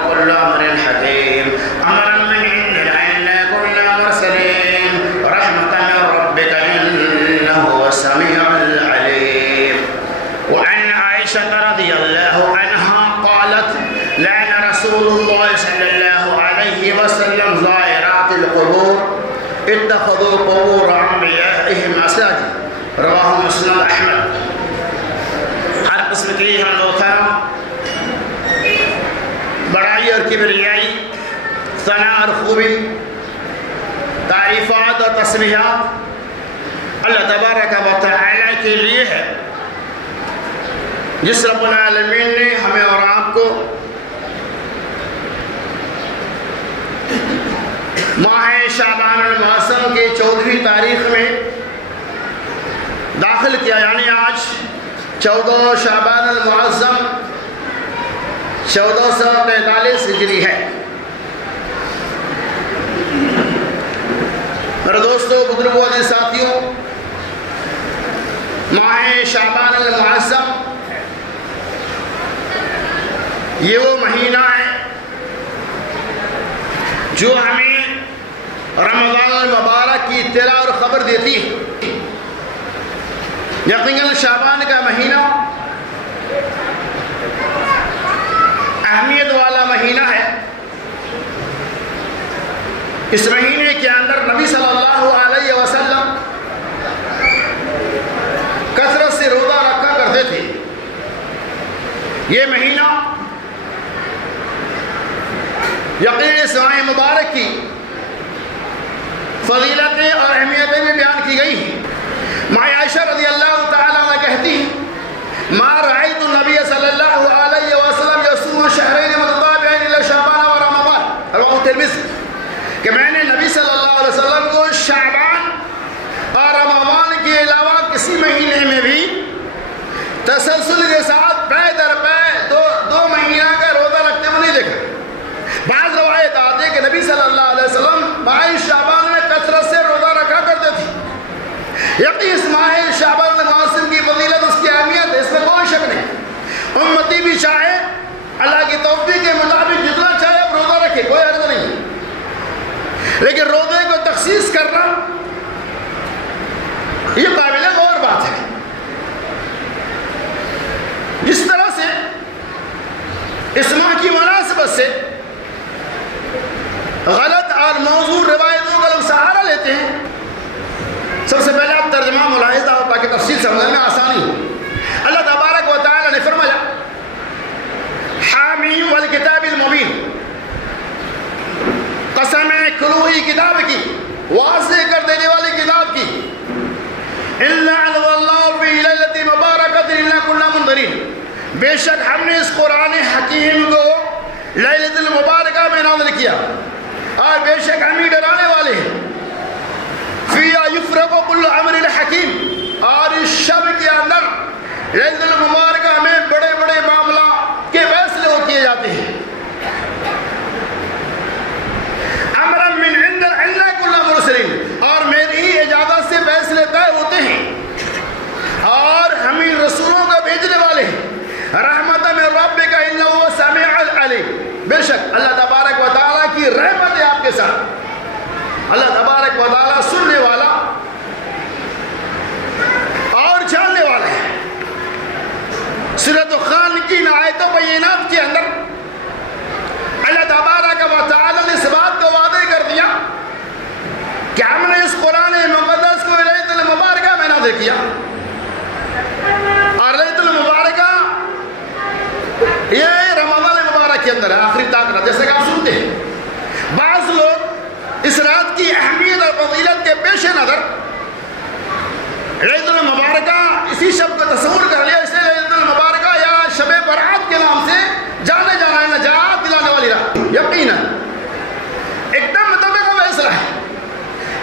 وكل أمر حكيم أمرا من عندنا إنا كنا مرسلين رحمة من ربك إنه هو السميع العليم. وعن عائشة رضي الله عنها قالت لعن رسول الله صلى الله عليه وسلم زائرات القبور اتخذوا قبور انبیائهم مساجد. رواہ مسلم احمد. ہر قسم کی ہم بڑائی اور کبریائی، ثنا اور خوبی، تعریفات اور تسبیحات اللہ تبارک و تعالی کے لیے ہے، جس رب العالمین نے ہمیں اور آپ کو ماہ شعبان المعظم کی 14ویں تاریخ میں داخل کیا، یعنی آج 14 شعبان المعظم 1443 ہجری ہے. میرے دوستو، بزرگوں اور ساتھیوں، ماہ شعبان المعظم یہ وہ مہینہ ہے جو ہمیں رمضان المبارک کی اطلاع اور خبر دیتی ہے. یقیناً شعبان کا مہینہ اہمیت والا مہینہ ہے. اس مہینے کے اندر نبی صلی اللہ علیہ وسلم کثرت سے روزہ رکھا کرتے تھے. یہ مہینہ یقیناً اس ماہ مبارک کی فضیلتیں اور اہمیتیں بھی بیان کی گئی ہیں. ماں عائشہ رضی اللہ تعالیٰ عنہ کہتی ہیں ما رأیت النبی صلی اللہ علیہ وسلم یصوم شہرین متتابعین الا شعبان و رمضان. رواه ترمذی، کہ میں نے نبی صلی اللہ علیہ وسلم کو شعبان اور رمضان کے علاوہ کسی مہینے میں بھی تسلسل کے ساتھ پے در پے دو مہینہ کا روزہ رکھتے ہوئے نہیں دیکھا. بعض روایت آتے ہیں کہ نبی صلی اللہ علیہ وسلم ماہ شعبان میں کثرت سے روزہ رکھا کرتے تھے. یقین اس ماہ شعبان المعظم کی فضیلت، اس کی اہمیت، اس میں کوئی شک نہیں. امتی بھی چاہے اللہ کی توفیق کے مطابق جتنا چاہے اب روزہ رکھے، کوئی حرج نہیں، لیکن روزے کو تخصیص کرنا یہ قابل غور بات ہے. جس طرح سے اس ماہ کی مناسبت سے غلط اور موضوع روایتوں کا لوگ سہارا لیتے ہیں. سب سے پہلے آپ ترجمہ ملاحظہ ہو تاکہ تفصیل سمجھنے میں آسانی ہو. اللہ تبارک و تعالی نے فرمایا حامیم والکتاب المبین، قسم ہے کھلی ہوئی کتاب کی، واضح کر دینے والی کتاب کی. اِنَّا أَنزَلْنَاهُ فِي لَيْلَةٍ مُبَارَكَةٍ إِنَّا كُنَّا مُنذِرِينَ. بے شک ہم نے اس قرآن حکیم کو لیلۃ المبارکہ میں نازل کیا اور بے شک ہم ہی ڈرانے والے ہیں. فِيهَا يُفْرَقُ كُلُّ أَمْرٍ حَكِيمٍ. اور اس شب کے اندر لیلۃ المبارکہ میں بڑے بڑے معاملات کے فیصلے کیے جاتے ہیں. امرا من عند انا كنا مرسلین، اور میری ہی اجازت سے فیصلے طے ہوتے ہیں اور ہم ہی رسولوں کو بھیجنے والے ہیں. رحمت من ربک انہ هو السمیع العلیم. بے شک اللہ تبارک و تعالیٰ کی رحمت ہے آپ کے ساتھ. اللہ تبارک و تعالیٰ سننے والا اور جاننے والا ہے. سورۃ الخان کی آیت بینات کے اندر اللہ تبارک و تعالیٰ نے اس بات کو وعدے کر دیا کہ ہم نے اس قرآن مقدس کو لیلۃ المبارکہ میں نازل کیا. اور لیلۃ المبارکہ یہ رمضان مبارک کے اندر ہے، آخری طاقت، جیسے کہ آپ سنتے ہیں. بعض لوگ اس رات کی اہمیت اور فضیلت کے پیش نظر لیلۃ المبارکہ اسی شب کو تصور کر لیا، اس لیے لیلۃ المبارکہ یا شب برات کے نام سے جانے جانا ہے، نجات دلانے والی رات. یقیناً ایک دم مطابق وہ فیصلہ ہے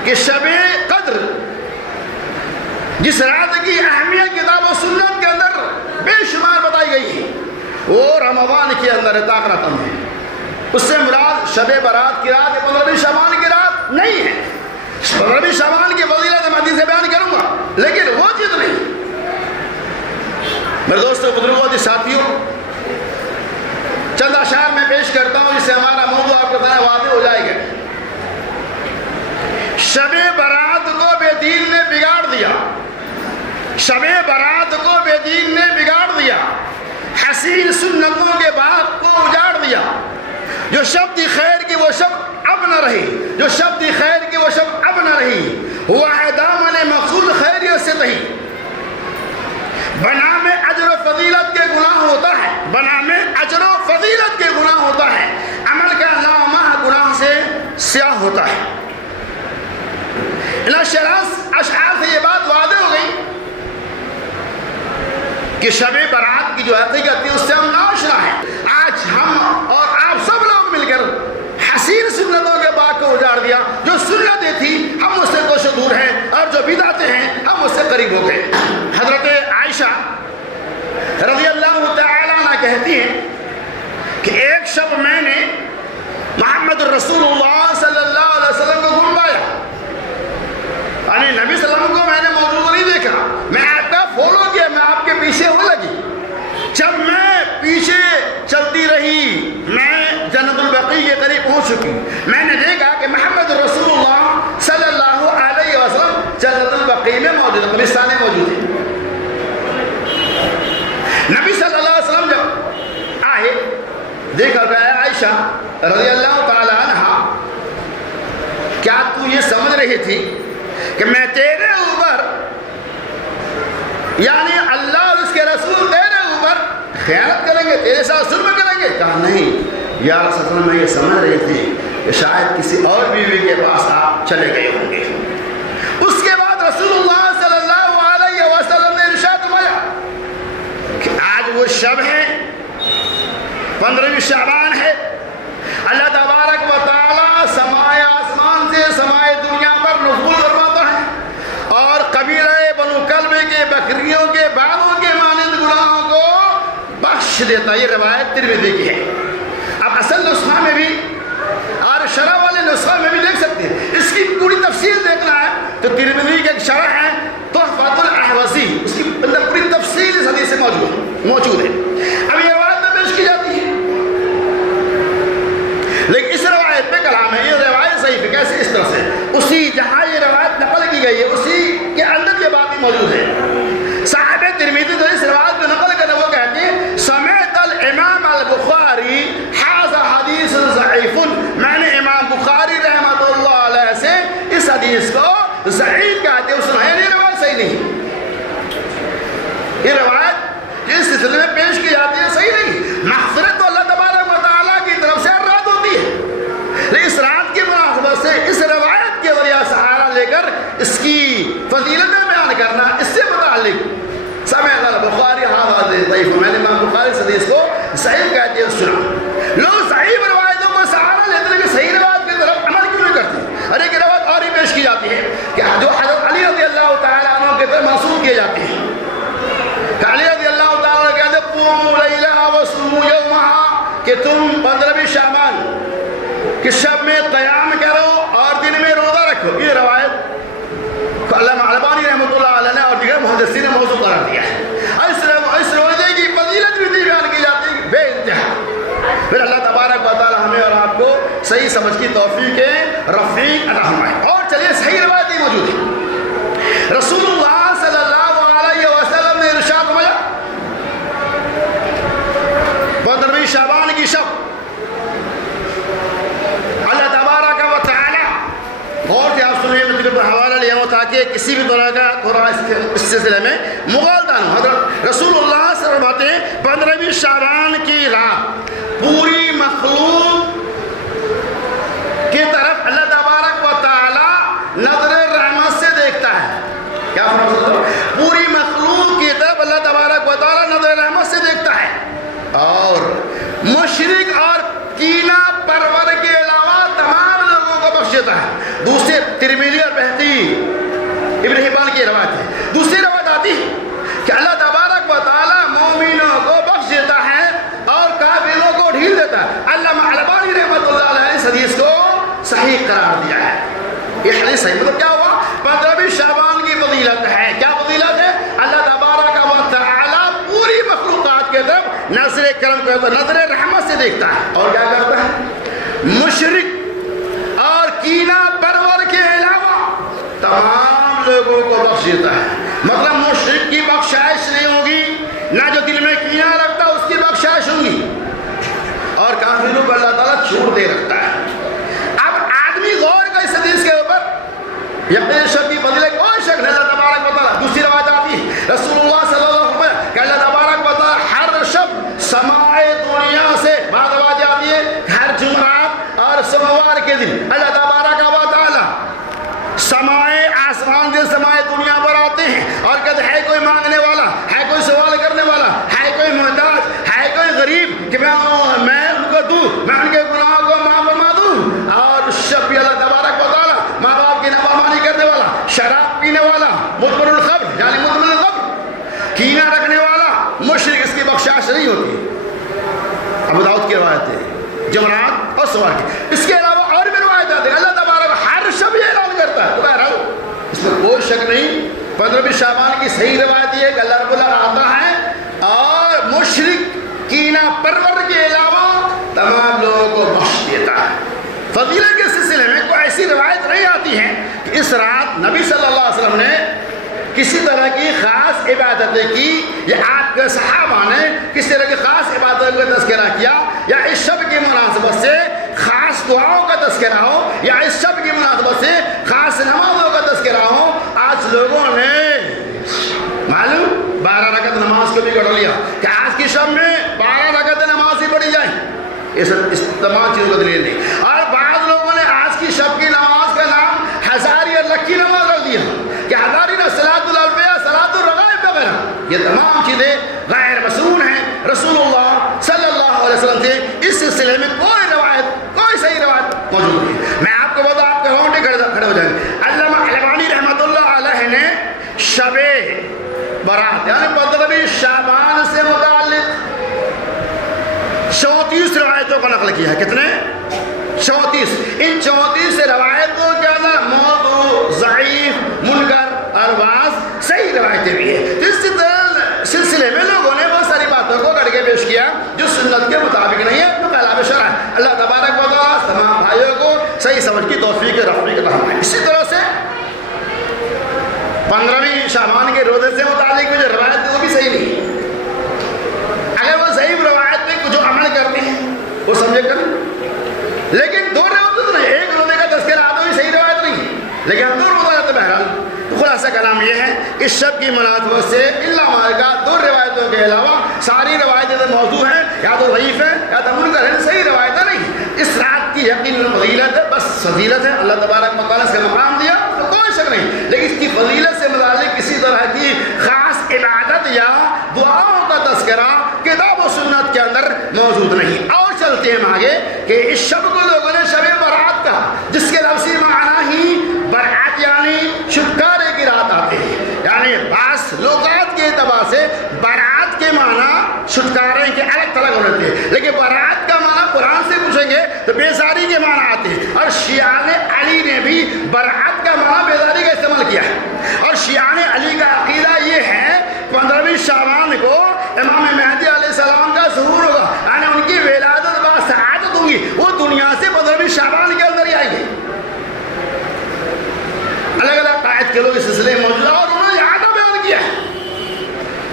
کہ شب قدر جس رات کی اہمیت کتاب و سنت کے اندر بے شمار بتائی گئی ہے، وہ رمضان کے اندر طاق رقم ہے. اس سے مراد شب برات کی رات 15 شعبان کی رات نہیں ہے. 15 شعبان کی فضیلت میں حدیث سے بیان کروں گا، لیکن وہ چیز نہیں. میرے دوستوں، بزرگوں اور ساتھیوں، چند اشعار میں پیش کرتا ہوں سے ہمارا موضوع آپ کو ذرا واضح ہو جائے گا۔ شب برات کو بے دین نے بگاڑ دیا، شب برات کو بے دین نے بگاڑ دیا، حسین سنتوں کے باغ کو اجاڑ دیا۔ جو شب تھی خیر کی وہ شب اب نہ رہی، جو شب تھی خیر کی وہ شب اب نہ رہی، ہوا ہے دامن مقصود خیریت سے تہی۔ بنا میں اجر و فضیلت کے گناہ ہوتا ہے، بنا میں اجر و فضیلت کے گناہ ہوتا ہے، عمل کا نامہ گناہ سے سیاہ ہوتا ہے۔ ان اشعار سے یہ بات واضح ہو گئی کہ شب برات کی جو حقیقت تھی اس سے ہم ناشنا ہیں۔ آج ہم اور آپ سب لوگ مل کر حسین سنتوں کے باغ کو اجاڑ دیا۔ جو سنتیں تھی ہم اس سے کوشش دور ہیں، اور جو بدعتیں ہیں ہم اس سے قریب ہو گئے۔ حضرت عائشہ رضی اللہ تعالی عنہ کہتی ہیں کہ ایک شب میں نے محمد رسول اللہ صلی اللہ علیہ وسلم کو گھوم پایا، یعنی نبی صلی اللہ علیہ وسلم کو میں نے موجود نہیں دیکھا، میں آپ کا فالو کیا، میں آپ کے پیچھے ہو لگی۔ جب میں پیچھے چلتی رہی میں جنت البقیع کے قریب پہنچ چکی، میں نے دیکھا کہ محمد رسول اللہ صلی اللہ علیہ وسلم جنت البقیع میں موجود ہے، قبرستان میں موجود ہے۔ نبی صلی اللہ علیہ وسلم جب آئے دیکھا کہ عائشہ رضی اللہ تعالی عنہ کیا تو یہ سمجھ رہی تھی کہ میں تیرے اوپر یعنی اللہ اور اس کے رسول تیرے اوپر خیانت کریں گے، تیرے ساتھ ظلم کریں گے؟ کہا نہیں یا رسول اللہ، میں یہ سمجھ رہی تھی کہ شاید کسی اور بیوی کے پاس آپ چلے گئے ہوں گے۔ اس کے بعد رسول اللہ صلی اللہ علیہ وسلم نے ارشاد فرمایا کہ آج وہ شب ہے، 15ویں شعبان ہے، اللہ تبارک و تعالی سمائے آسمان سے سمائے دنیا پر نزول فرماتا ہے، اور قبیلہ بنو کلب کے بکریوں کے باغوں کے مانند گناہوں کو بخش دیتا۔ یہ روایت ترمذی کی ہے۔ اب اصل نسخہ میں بھی اور شرح والے نسخہ میں بھی دیکھ سکتے ہیں، اس کی پوری تفصیل دیکھنا ہے تو ترمذی کا ایک شرح ہے تحفۃ الاحوزی، اس کی اندر پوری تفصیل اس حدیث سے موجود ہے۔ اب یہ روایت میں پیش کی جاتی ہے، لیکن اس روایت پہ کلام ہے، یہ روایت صحیح ہے کیسے؟ اس طرح سے اسی جہاں یہ روایت نقل کی گئی ہے اسی کے اندر یہ بات بھی موجود ہے۔ صاحب ترمذی تو اس روایت کو نقل کرنے وہ کہتے ہیں سمعت الامام البخاری ھذا حدیث ضعیف، میں نے امام بخاری رحمۃ اللہ علیہ سے اس حدیث کو ضعیف کہتے ہیں، سنا ہے یہ روایت صحیح نہیں، یہ روایت جس سلسلے میں پیش کی جاتی ہے صحیح نہیں۔ مغفرت تو اللہ تبارک و تعالیٰ کی طرف سے رد ہوتی ہے، لیکن اس رات کی مناسبت سے اس روایت کے ذریعہ سہارا لے کر اس کی فضیلتیں بیان کرنا، اس سے متعلق سمعت البخاری ھذا ضعیف، میں نے امام بخاری اس حدیث کو صحیح کہتے ہیں سنا۔ لوگ ضعیف روایتوں کو سہارا لیتے لیکن صحیح روایت کی طرف عمل کیوں نہیں کرتے؟ اور ایک روایت اور ہی پیش کی جاتی ہے کہ جو حضرت علی رضی اللہ تعالیٰ عنہ کی طرف منسوب کیے جاتے ہیں کہ علی رضی اللہ تعالیٰ عنہ کہتے ہیں قوموا لیلہا وصوموا یومہا، کہ تم 15ویں شعبان کہ شب میں قیام کرو اور دن میں روزہ رکھو۔ یہ روایت علامہ البانی رحمۃ اللہ علیہ نے اور دیگر محدثین نے موضوع قرار دیا ہے۔ اس روزے کی فضیلت بھی بیان کی جاتی ہے بے انتہا۔ پھر اللہ تبارک و تعالی ہمیں اور آپ کو صحیح سمجھ کی توفیق رفیق عطا فرمائے۔ اور چلیے صحیح روایت ہی موجود ہے۔ رسول اللہ صلی اللہ علیہ وسلم نے ارشاد فرمایا 15ویں شعبان کی شب اللہ تبارک و تعالی، غور سے آپ سنیں مجھے پر حوالہ لیا ہوں تاکہ کسی بھی طرح کا تھوڑا اس سلسلے میں مغالطہ نہ ہو۔ حضرت رسول اللہ صلی اللہ علیہ وسلم 15ویں شعبان کی رات پوری مخلوق کی طرف اللہ تبارک و تعالی نظر رحمت سے دیکھتا ہے۔ کیا پوری مخلوق کی طرف اللہ تبارک و تعالی نظر رحمت سے دیکھتا ہے، اور مشرک اور کینہ پرور کے علاوہ تمام لوگوں کو بخش دیتا ہے۔ دوسرے ترمذی اور بہقی ابن حبان کی روایت ہے، دوسری روایت آتی ہے کہ اللہ تبارک و تعالی مومنوں کو بخش دیتا ہے اور کافروں کو ڈھیل دیتا ہے۔ علامہ البانی رحمۃ اللہ علیہ نے اس حدیث کو صحیح قرار دیا ہے۔ یہ حدیث صحیح مطلب کیا ہوا؟ 15ویں شعبان کی فضیلت ہے۔ کیا فضیلت ہے؟ اللہ تبارک و تعالی پوری مخلوقات کے طرف نظر کرم کرتا ہے، نظر رحمت سے دیکھتا ہے، اور کیا کرتا ہے؟ مشرک اور کینہ پرور کے علاوہ تمام لوگوں کو بخش دیتا ہے. مطلب مشرک کی بخشائش نہیں ہوگی, نہ جو دل میں کینہ رکھتا اس کی بخشائش ہوگی, اور کافروں کو اللہ تعالیٰ چھوڑ دے رکھتا ہے. اب آدمی غور کا اس حدیث کے اوپر یقین شب کی فضیلت کوئی شک نہیں. اللہ تبارک و تعالیٰ دوسری روایت آتی ہے رسول اللہ صلی اللہ علیہ وسلم کہ اللہ تبارک و تعالیٰ ہر شب سمائے دنیا سے, بعد روایت آتی ہے ہر جمعرات اور سوموار کے دن اللہ تبارک و تعالیٰ سمائے آسمان سے سمائے دنیا پر آتے ہیں اور کہتے ہے کوئی مانگنے والا, ہے کوئی سوال کرنے والا, ہے کوئی محتاج, ہے کوئی غریب کہ میں ان کو دوں, میں ان کے گناہوں کو معاف فرما دوں. اور اس شب بھی اللہ تبارک و تعالیٰ ماں باپ کی نافرمانی کرنے والا, شراب پینے والا, مدمن الخمر یعنی مدمن الخمر, کینہ رکھنے والا مشرک, اس کی بخشائش نہیں ہوتی. ابو داؤد کی روایت ہے جمعرات اور سوال کی. اس کے علاوہ اور بھی روایت آتی ہے اللہ تبارک ہر شب یہ اعلان کرتا ہے. تو بہرحال اس میں کوئی شک نہیں. 15 شعبان کی صحیح روایت یہ ہے کہ اللہ رب اللہ آتا ہے اور مشرک کینہ پرور کے علاوہ تمام لوگوں کو بخش دیتا ہے. فضیلت کے سلسلے میں کوئی ایسی روایت نہیں آتی ہے کہ اس رات نبی صلی اللہ علیہ وسلم نے کسی طرح کی خاص عبادتیں کی یا آپ کے صحابہ نے کسی طرح کی خاص عبادتوں کا تذکرہ کیا یا اس شب کی مناسبت سے خاص دعاؤں کا تذکرہ ہو یا اس شب کی مناسبت سے خاص نمازوں کا تذکرہ ہو. آج لوگوں نے معلوم 12 رکعت نماز کو بھی گڑھ لیا کہ آج کی شب میں 12 رکعت نماز ہی پڑھی جائیں. اس تمام چیزوں کا دلیل نہیں. اور بعض لوگوں نے آج کی شب کی نماز کا نام ہزاری اور لکی نماز رکھ دیا کہ ہزاری نے صلاۃ الالفیہ صلاۃ الرغائب وغیرہ. یہ تمام چیزیں غیر مسنون ہیں. رسول اللہ صلی اللہ علیہ وسلم سے اس سلسلے میں کوئی روایت, کوئی صحیح روایت موجود نہیں. میں آپ کو بتا, آپ کے رونگٹے کھڑے ہو جائیں گے. علامہ البانی رحمۃ اللہ علیہ نے شب برات یعنی 15 شعبان سے متعلق 34 روایتوں کا نقل کیا ہے. کتنے؟ 34. ان 34 روایتوں کے اندر موضوع, ضعیف, منکر اور بعض صحیح روایتیں بھی ہیں. اس سلسلے میں لوگوں نے بہت ساری باتوں کو کر کے پیش کیا جو سنت کے مطابق نہیں ہے, جو خلاف شرع ہے. اللہ تبارک و تعالیٰ تمام بھائیوں کو صحیح سمجھ کی توفیق رفیق رحمت. اسی طرح سے 15 شعبان کے روزے سے متعلق جو روایت ہے وہ بھی صحیح نہیں. اگر وہ صحیح روایت میں جو عمل کرتے ہیں وہ سمجھے کر, لیکن 2 روزے تو نہیں, ایک روزے کا تذکرہ آتا ہے صحیح روایت نہیں, لیکن ہم 2 روزہ رہتے. بہرحال خلاصہ کلام یہ ہے اس شب کی مناسبت سے اللہ مالکہ 2 روایتوں کے علاوہ ساری روایتیں موضوع ہیں, یا تو ضعیف ہیں یا تو منکر ہیں, صحیح روایتیں نہیں. اس رات کی یقین فضیلت ہے, بس فضیلت ہے. اللہ تبارک و تعالیٰ اس کا مقام دیا تو کوئی شک نہیں, لیکن اس کی فضیلت سے متعلق کسی طرح کی خاص عبادت یا دعاؤں کا تذکرہ کتاب و سنت کے اندر موجود نہیں. اور چلتے ہیں آگے کہ اس شب کو لوگوں نے شب برات کہا, جس کے لفظی معنی ہی برات یعنی چھٹکارے کی رات آتے ہیں. یعنی بعض لغات کے اعتبار سے برات کے معنی چھٹکارے کے الگ تھلگ ہوتے ہیں, لیکن برات کا معنی قرآن سے پوچھیں گے تو بیزاری کے معنی آتے ہیں. اور شیعان علی نے بھی برات کا معنی بیزاری کا استعمال کیا ہے. اور شیعان علی کا عقیدہ یہ ہے 15 شعبان کو امام مہدی علیہ السلام کا ظہور ہوگا, یعنی ان کی ولادت و سعادت ہوگی, وہ دنیا سے 15 شعبان کے اندر ہی آئیں گے. الگ الگ قائد کے لوگ اس سلسلے میں موجود ہیں اور انہوں نے یہاں بیان کیا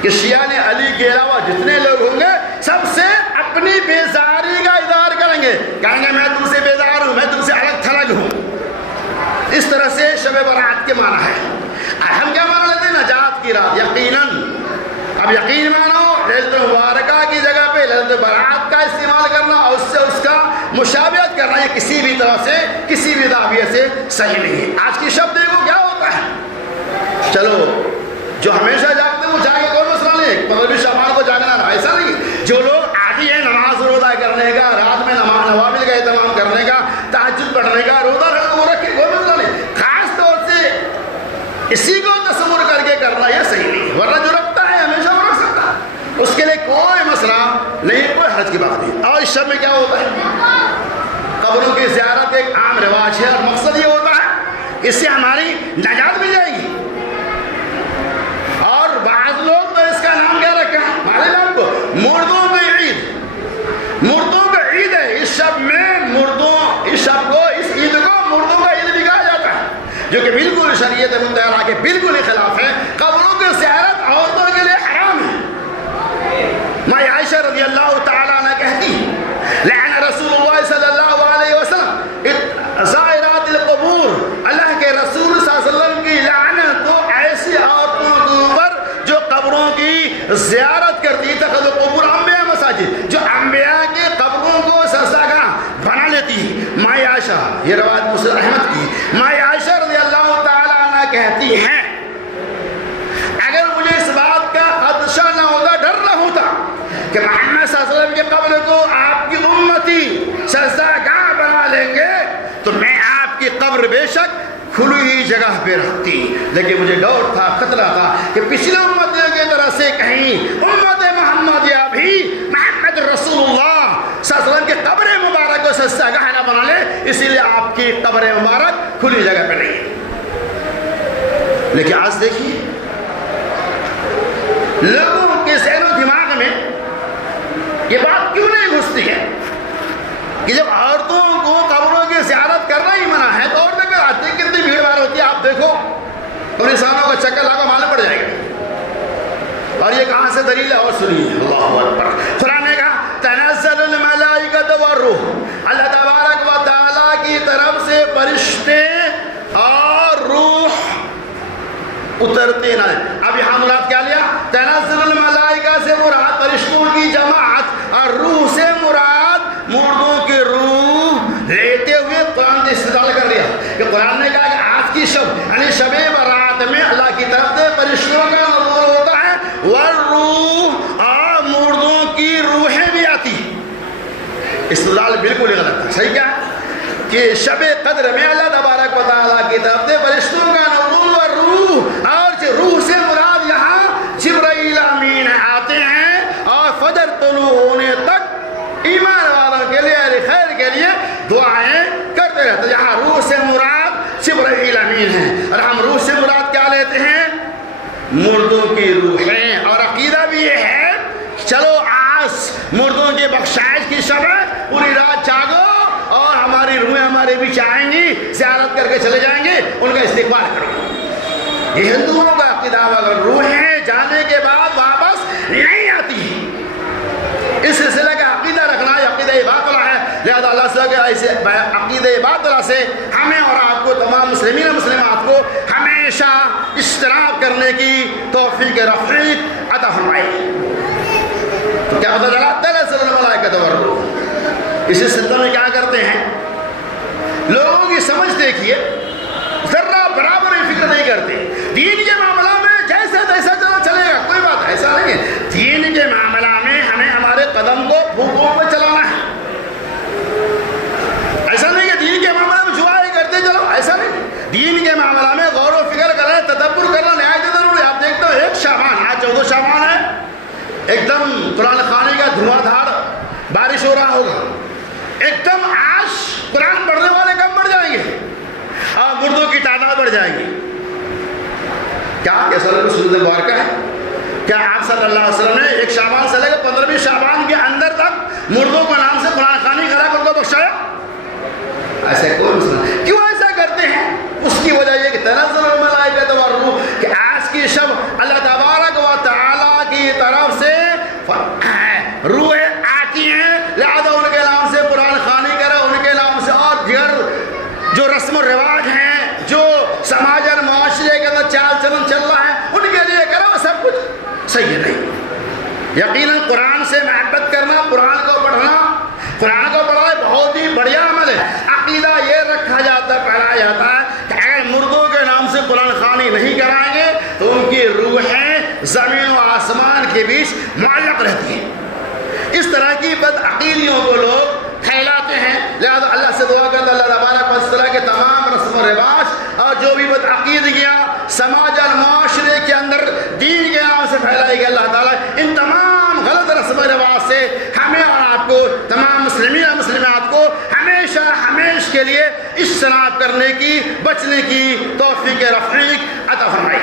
کہ شیعان علی کے علاوہ جتنے لوگ ہوں گے سب سے اپنی بیزاری کا اظہار کریں گے, کہیں گے میں تم سے بیزار ہوں, میں تم سے الگ تھلگ ہوں. اس طرح سے شب برات کے معنی ہے. ہم کیا معنی لیتے ہیں؟ نجات کی رات. یقیناً اب یقین مانو ليلۃ مبارکہ کی جگہ پہ ليلۃ برات کا استعمال کرنا اور اس سے اس کا مشابہت کرنا یہ کسی بھی طرح سے کسی بھی زاویے سے صحیح نہیں ہے. آج کی شب دیکھو کیا ہوتا ہے, چلو جو ہمیشہ جاگتے ہیں وہ جاگے کوئی مسئلہ نہیں, 15 شعبان کو جاگنا رہا, ایسا نہیں. جو لوگ عادی ہیں نماز روزہ کرنے کا, رات میں نوافل کا اہتمام کرنے کا, تہجد پڑھنے کا, روزہ رکھنا وہ رکھے کوئی مسئلہ نہیں. خاص طور سے اسی کو تصور کر کے کرنا یہ صحیح نہیں, ورنہ جو رکھتا ہے ہمیشہ وہ رکھ سکتا ہے, اس کے لیے کوئی مسئلہ نہیں, کوئی حرج کی بات نہیں. اور اس شب میں کیا ہوتا ہے؟ قبروں کی زیارت ایک عام رواج ہے اور مقصد یہ ہوتا ہے اس سے ہماری نجات مل جائے گی. اور بعض لوگ تو اس کا نام کیا رکھا ہے معلوم آپ کو, مردوں کی عید. مردوں کی عید ہے. اس شب میں مردوں بالکل شریعت مطہرہ کے بالکل خلاف ہے. قبروں کی زیارت عورتوں کے لیے حرام ہے. ماں عائشہ رضی اللہ تعالیٰ عنہ کہتی لعن رسول اللہ صلی اللہ علیہ وسلم زائرات القبور. اللہ کے رسول صلی اللہ علیہ وسلم کی لعنت تو ایسی عورتوں کے اوپر جو قبروں کی زیارت کرتی تھا. قبور انبیاء مساجد, جو انبیاء کے قبروں کو سجدہگاہ بنا لیتی. ماں عائشہ, یہ روایت مسلم احمد کی, ماں عائشہ رضی اللہ تعالیٰ عنہ کہتی ہیں اگر مجھے اس بات کا خدشہ نہ ہوتا, ڈر نہ ہوتا کہ محمد صلی اللہ علیہ وسلم کے قبر کو آپ کی امتی سجدہگاہ بنا لیں گے تو میں آپ کی قبر بے شک کھلی ہوئی جگہ پہ رکھتی. لیکن مجھے ڈر تھا, خطرہ تھا کہ پچھلے امتوں کی طرح سے کہیں امت محمدیہ بھی محمد رسول اللہ صلی اللہ علیہ وسلم کی قبر مبارک کو سجدہگاہ نہ بنا لے, اسی لیے آپ کی قبر مبارک کھلی جگہ پہ نہیں ہے. لیکن آج دیکھیے لوگوں کے ذہن و دماغ میں یہ بات کیوں نہیں گھستی ہے کہ جب عورتوں کو قبروں کی زیارت کرنا ہی منع ہے تو عورتیں کر آتی ہیں, کتنی بھیڑ بھاڑ ہوتی ہے آپ دیکھو, اور انسانوں کا چکر لا کر معلوم پڑ جائے گا. اور یہ کہاں سے دلیل ہے, اور سنیے اللہ اکبر. قرآن نے کہا تنزل الملائکۃ والروح, اللہ تبارک و تعالیٰ کی طرف سے فرشتے اور روح اترتے نہ. اب یہاں مراد کیا لیا؟ تنزل الملائکہ سے مراد فرشتوں کی جماعت, اور روح سے مراد مردوں کی روح لیتے ہوئے قرآن نے استدلال کر دیا کہ قرآن نے کہا کہ آج کی شب یعنی شب برات میں اللہ کی طرف سے فرشتوں کا نزول ہوتا ہے, والروح, اور مردوں کی روحیں بھی آتی. استدلال بالکل ہی غلط ہے. صحیح کیا ہے کہ شب قدر میں اللہ تبارک و تعالیٰ کی طرف سے فرشتوں کا نزول اور روح, اور روح سے مراد یہاں جبرائیل امین آتے ہیں اور فجر طلوع ہونے تک ایمان والوں کے لیے خیر کے لیے دعائیں کرتے رہتے. یہاں روح سے مراد جبرائیل امین ہیں, اور ہم روح سے مراد کیا لیتے ہیں؟ مردوں کی روحیں. اور عقیدہ بھی یہ ہے چلو آج مردوں کے بخشائش کی شب ہے, پوری رات جاگو اور ہماری روحیں ہمارے بیچ آئیں گی, زیارت کر کے چلے جائیں گے, ان کا استقبال کرو. یہ ہندوؤں کا عقیدہ. اگر روحیں جانے کے بعد واپس نہیں آتی, اس سلسلے کا عقیدہ رکھنا یہ عقیدہ باطلہ ہے. لہذا اللہ سے کہ ایسے عقیدہ باطلہ سے ہمیں اور آپ کو, تمام مسلمین مسلمات کو ہمیشہ اجتناب کرنے کی توفیق رفیق عطا فرمائے. تو کیا ہوتا ہے؟ تنزل الملائکۃ والروح. اسی سلسلے میں کیا کرتے ہیں لوگوں کی سمجھ دیکھیے, ذرہ برابر فکر نہیں کرتے. دین کے معاملہ میں جیسا تیسا چلے گا, کوئی بات ایسا نہیں ہے. دین کے معاملہ میں ہمیں ہمارے قدم کو بھوکوں پہ چلانا ہے. ایسا نہیں کہ دین کے معاملہ میں جوائے کرتے چلو, ایسا نہیں. دین کے معاملہ میں غور و فکر کریں, تدبر کرنا نہایت ضروری ہے. آپ دیکھتے ہو ایک شعبان, آج 14 شعبان ہے, ایک دم قرآن خوانی کا دھواں دھاڑ بارش ہو رہا ہوگا, ایک دم آج قرآن پڑھنے والے کم بڑھ جائیں گے اور مردوں کی تعداد بڑھ جائے گی. کیا سنت مبارکہ ہے؟ کیا آپ صلی اللہ علیہ وسلم نے ایک شعبان سے لے کر 15ویں شعبان کے اندر تک مردوں کو نام سے قرآن خوانی کرا کر ان کو بخشایا؟ ایسا کوئی مسئلہ. کیوں ایسا کرتے ہیں؟ اس کی وجہ یہ کہ تنزل الملائکۃ والروح, کہ آج کی شب اللہ تبارک و تعالیٰ کی طرف سے روحیں آتی ہیں, لہذا ان کے نام سے قرآن خوانی کرے, ان کے نام سے اور دیگر جو رسم و رواج ہیں, جو سماج اور معاشرے کے اندر چال چلن چل رہا ہے, ان کے لیے کرو. سب کچھ صحیح نہیں. یقیناً قرآن سے محبت کرنا, قرآن کو پڑھنا, قرآن کو پڑھنا بہت ہی بڑھیا عمل ہے. عقیدہ یہ رکھا جاتا, پڑھایا جاتا ہے کہ اگر مردوں کے نام سے قرآن خوانی نہیں کرائیں گے تو ان کی روحیں زمین و آسمان کے بیچ معلق رہتی ہیں. اس طرح کی بدعقیدیوں کو لوگ پھیلاتے ہیں. لہذا اللہ سے دعا کرتا اللہ تبارک و تعالیٰ کے تمام رسم و رواج اور جو بھی بدعقیدگیاں سماج اور معاشرے کے اندر دین کے نام سے پھیلائی گئی, اللہ تعالیٰ ان تمام غلط رسم و رواج سے ہمیں اور آپ کو, تمام مسلمین اور مسلمات کو ہمیشہ کے لیے اجتناب کرنے کی, بچنے کی توفیق رفیق عطا فرمائے.